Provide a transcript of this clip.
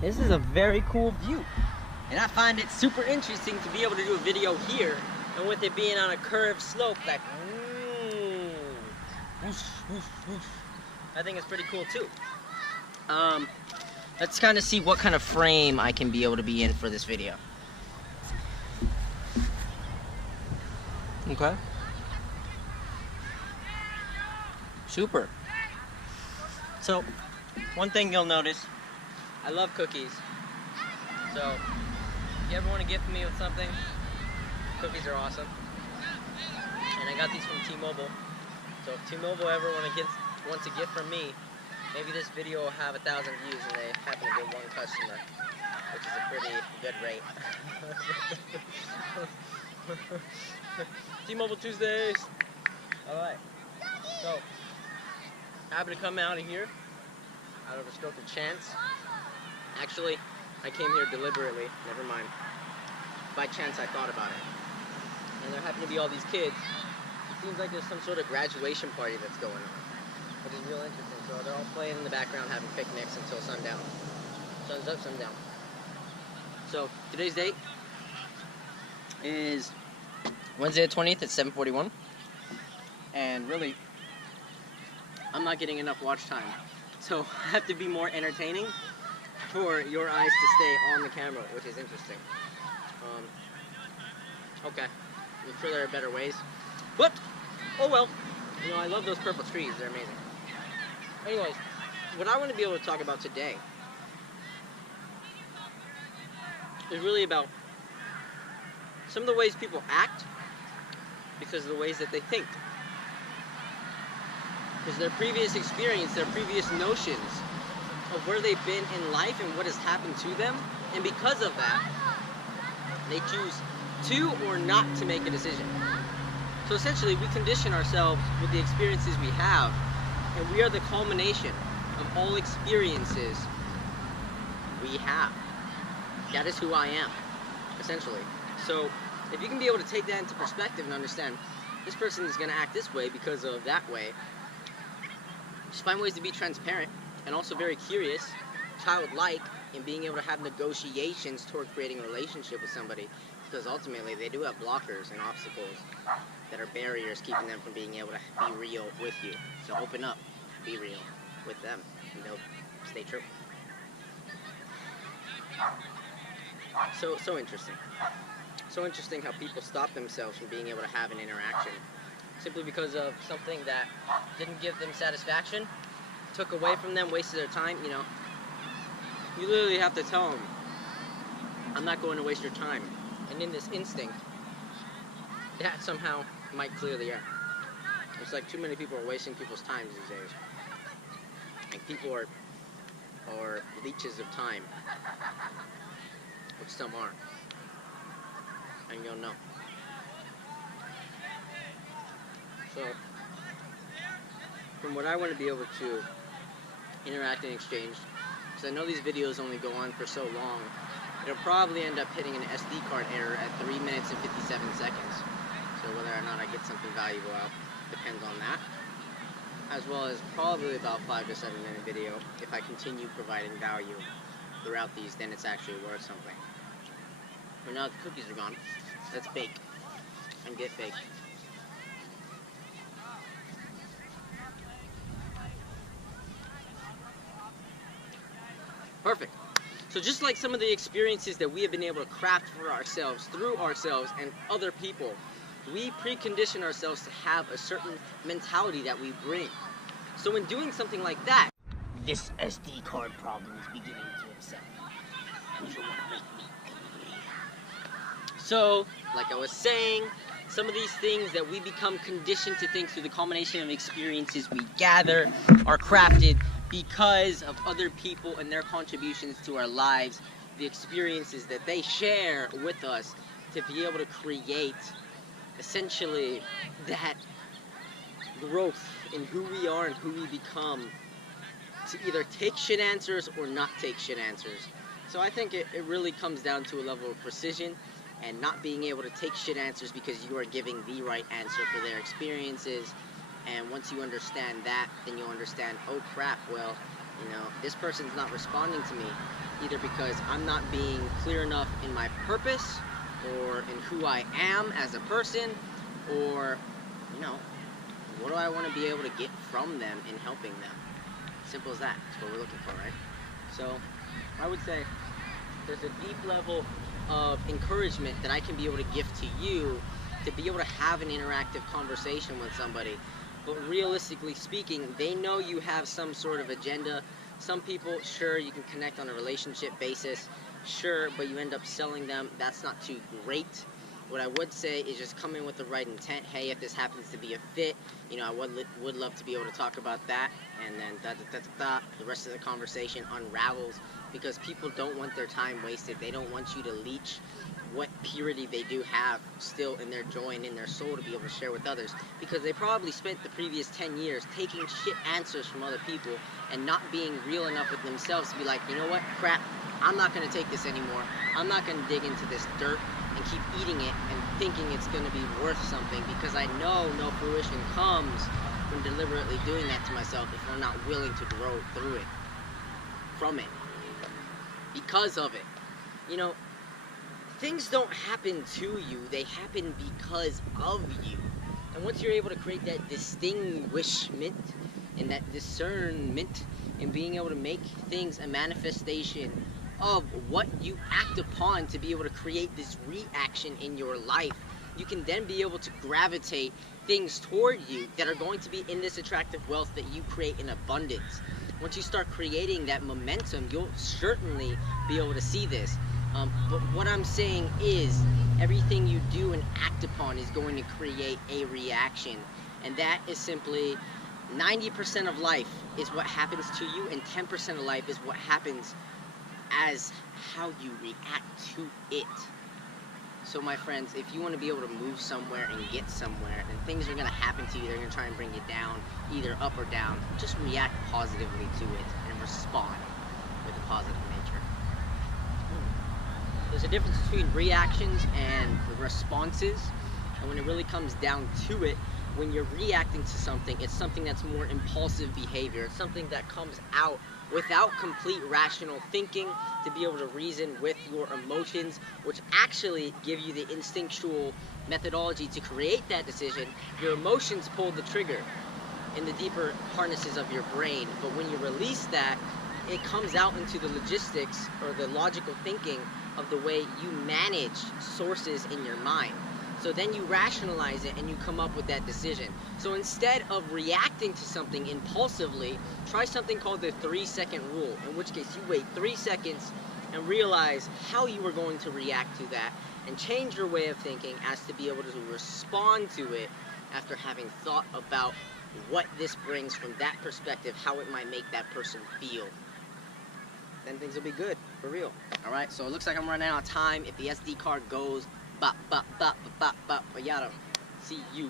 This is a very cool view. And I find it super interesting to be able to do a video here, and with it being on a curved slope, like, whoosh, whoosh, whoosh. I think it's pretty cool too. Let's kind of see what kind of frame I can be able to be in for this video. Okay. Super. So, one thing you'll notice, I love cookies. So, if you ever want to gift me with something, cookies are awesome. And I got these from T-Mobile. So if T-Mobile ever wants a gift from me, maybe this video will have 1,000 views and they happen to get one customer, which is a pretty good rate. T-Mobile Tuesdays! Alright, so I happened to come out of here, out of a stroke of chance. Actually, I came here deliberately, never mind. By chance I thought about it. And there happen to be all these kids. It seems like there's some sort of graduation party that's going on, which is real interesting. So they're all playing in the background, having picnics until sundown. Sun's up, sundown. So today's date is Wednesday the 20th at 7:41. And really, I'm not getting enough watch time. So I have to be more entertaining for your eyes to stay on the camera, which is interesting. Okay, I'm sure there are better ways, but oh well. You know, I love those purple trees, they're amazing. Anyways, what I want to be able to talk about today is really about some of the ways people act because of the ways that they think. Because their previous experience, their previous notions of where they've been in life and what has happened to them, and because of that, they choose to or not to make a decision. So essentially, we condition ourselves with the experiences we have, and we are the culmination of all experiences we have. That is who I am, essentially. So if you can be able to take that into perspective and understand, this person is going to act this way because of that way, just find ways to be transparent and also very curious, childlike, in being able to have negotiations toward creating a relationship with somebody, because ultimately they do have blockers and obstacles that are barriers keeping them from being able to be real with you. So open up, be real with them, and they'll stay true. So interesting. So interesting how people stop themselves from being able to have an interaction simply because of something that didn't give them satisfaction, took away from them, wasted their time. You know, you literally have to tell them, I'm not going to waste your time. And in this instinct, that somehow might clear the air. It's like too many people are wasting people's time these days. And people are leeches of time, which some are. And you'll know. So, from what I want to be able to interact and exchange, because I know these videos only go on for so long, it'll probably end up hitting an SD card error at 3 minutes and 57 seconds. So whether or not I get something valuable out depends on that. As well as probably about 5 to 7 minute video. If I continue providing value throughout these, then it's actually worth something. But now that the cookies are gone, let's bake and get baked. Perfect. So just like some of the experiences that we have been able to craft for ourselves, through ourselves and other people, we precondition ourselves to have a certain mentality that we bring. So in doing something like that, this SD card problem is beginning to upset me. You want to make me angry. So, like I was saying, some of these things that we become conditioned to think through the culmination of experiences we gather are crafted because of other people and their contributions to our lives, the experiences that they share with us to be able to create essentially that growth in who we are and who we become, to either take shit answers or not take shit answers. So I think it really comes down to a level of precision and not being able to take shit answers because you are giving the right answer for their experiences. And once you understand that, then you'll understand, oh crap, well, You know, this person's not responding to me either because I'm not being clear enough in my purpose or in who I am as a person, or, you know, what do I want to be able to get from them in helping them? Simple as that. That's what we're looking for, right? So I would say there's a deep level of encouragement that I can be able to give to you to be able to have an interactive conversation with somebody. But realistically speaking, they know you have some sort of agenda. Some people, sure, you can connect on a relationship basis, sure, but you end up selling them. That's not too great. What I would say is just come in with the right intent. Hey, if this happens to be a fit, you know, I would love to be able to talk about that. And then the rest of the conversation unravels, because people don't want their time wasted. They don't want you to leech what purity they do have still in their joy and in their soul to be able to share with others, because they probably spent the previous 10 years taking shit answers from other people and not being real enough with themselves to be like, you know what, crap, I'm not going to take this anymore. I'm not going to dig into this dirt and keep eating it and thinking it's going to be worth something, because I know no fruition comes from deliberately doing that to myself if I'm not willing to grow through it, from it, because of it. You know, things don't happen to you, they happen because of you. And once you're able to create that distinguishment and that discernment and being able to make things a manifestation of what you act upon to be able to create this reaction in your life, you can then be able to gravitate things toward you that are going to be in this attractive wealth that you create in abundance. Once you start creating that momentum, you'll certainly be able to see this. But what I'm saying is, everything you do and act upon is going to create a reaction. And that is simply 90% of life is what happens to you, and 10% of life is what happens as how you react to it. So my friends, if you want to be able to move somewhere and get somewhere, then things are going to happen to you. They're going to try and bring you down, either up or down. Just react positively to it and respond with a positive nature. There's a difference between reactions and responses, and when it really comes down to it, when you're reacting to something, it's something that's more impulsive behavior. It's something that comes out without complete rational thinking to be able to reason with your emotions, which actually give you the instinctual methodology to create that decision. Your emotions pull the trigger in the deeper harnesses of your brain, but when you release that, it comes out into the logistics or the logical thinking of the way you manage sources in your mind. So then you rationalize it and you come up with that decision. So instead of reacting to something impulsively, try something called the 3-second rule, in which case you wait 3 seconds and realize how you are going to react to that and change your way of thinking as to be able to respond to it after having thought about what this brings from that perspective, how it might make that person feel. Then things will be good, for real. Alright, so it looks like I'm running out of time. If the SD card goes, yada. See you.